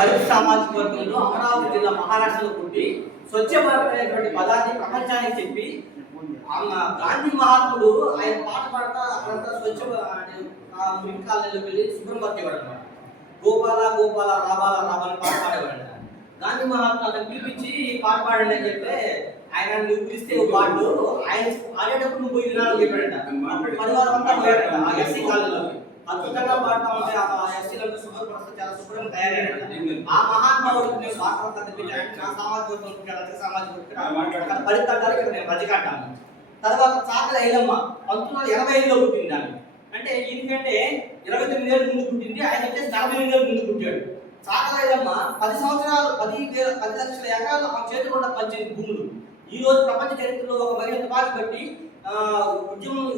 పరిస్థితి సామాజిక వర్గంలో అమరావతి జిల్లా మహారాష్ట్రలో పుట్టి స్వచ్ఛ భారత్ అనేటువంటి పదాన్ని ప్రపంచానికి చెప్పి గాంధీ మహాత్ముడు ఆయన పాట పాడతా అక్కడంతా స్వచ్ఛ మురికి కాలనీలోకి వెళ్ళి శుభ్రం పట్టేవాడు అనమాట. గోపాల గోపాల రాబాల రాబాల పాట పాడేవాడు. గాంధీ మహాత్ముడు అతను పిలిపించి పాట పాడండి అని చెప్పి ఆయన నువ్వు పిలిస్తే పాటలు ఆయన ఆడేటప్పుడు నువ్వు పోయి వినాలని చెప్పాడంట. పరివారం అంతా పోయాడంట ఆ ఎస్సీ కాలనీలో. అద్భుతంగా పాడుతూ ఉంటే ఆ ఎస్సీలంతా శుభ్రపరుస్తూ చాలా శుభ్రంగా తయారయ్యాడు. ఆ మహానుభావుడికి నేను స్వాతంత్రం తెప్పించాను. నా సామాజిక వర్గం సామాజిక పరిస్థితులు ఇక్కడ నేను మధ్యకంటాను. తర్వాత చాకలి ఐలమ్మ 1985లో పుట్టింది ఆమె. అంటే ఎందుకంటే 29 ఏళ్ళు ముందు పుట్టింది, ఆయన వచ్చేసి 48 ఏళ్ళు ముందు పుట్టాడు. చాకలి ఐలమ్మ 10 సంవత్సరాలు 10 లక్షల ఎకరాలు ఆ చేతులు కూడా పంచింది భూములు. ఈ రోజు ప్రపంచ చరిత్రలో ఒక మహిళ తుపాకి బట్టి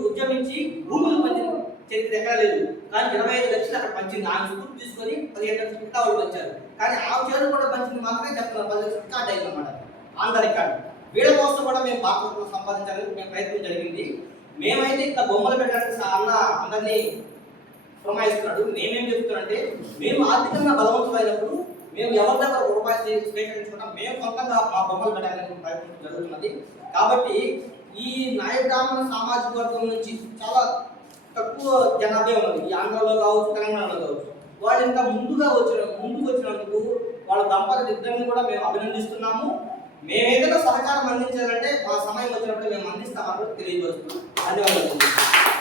ఉద్యమించి భూములు పంచిన చరిత్ర ఎక్కడ లేదు. కానీ 25 లక్షలు అక్కడ పంచింది. ఆమె స్ఫూర్తి తీసుకొని 15 లక్షలు ఇంకా వాళ్ళు వచ్చారు. కానీ ఆ చేతులు కూడా పంచింది మాత్రమే చెప్తున్నారు. 10 లక్షలు రికార్డ్ అయింది అనమాట, ఆంధ్ర రికార్డు. వీళ్ళ కోసం కూడా మేము భారతదేశంలో సంపాదించడానికి మేము ప్రయత్నం జరిగింది. మేమైతే ఇట్లా బొమ్మలు పెట్టడానికి అందరినీ పురమాయిస్తున్నాడు. మేమేం చెప్తున్నామంటే, మేము ఆర్థికంగా బలవంతులైనప్పుడు మేము ఎవరి దగ్గర రూపాయలు స్వీకరించుకుంటాం, మేము సొంతంగా మా బొమ్మలు పెట్టడానికి ప్రయత్నం జరుగుతున్నది. కాబట్టి ఈ నాయ బ్రాహ్మణ సామాజిక వర్గం నుంచి చాలా తక్కువ జనాభా ఉన్నది. ఈ ఆంధ్రలో కావచ్చు, తెలంగాణలో కావచ్చు. వాళ్ళు ఇంకా ముందుకు వచ్చినందుకు వాళ్ళ దంపతులు ఇద్దరిని కూడా మేము అభినందిస్తున్నాము. మేము ఏదైనా సహకారం అందించాలంటే మా సమయం వచ్చినప్పుడు మేము అందిస్తామని తెలియజేస్తున్నాం. ధన్యవాదాలు.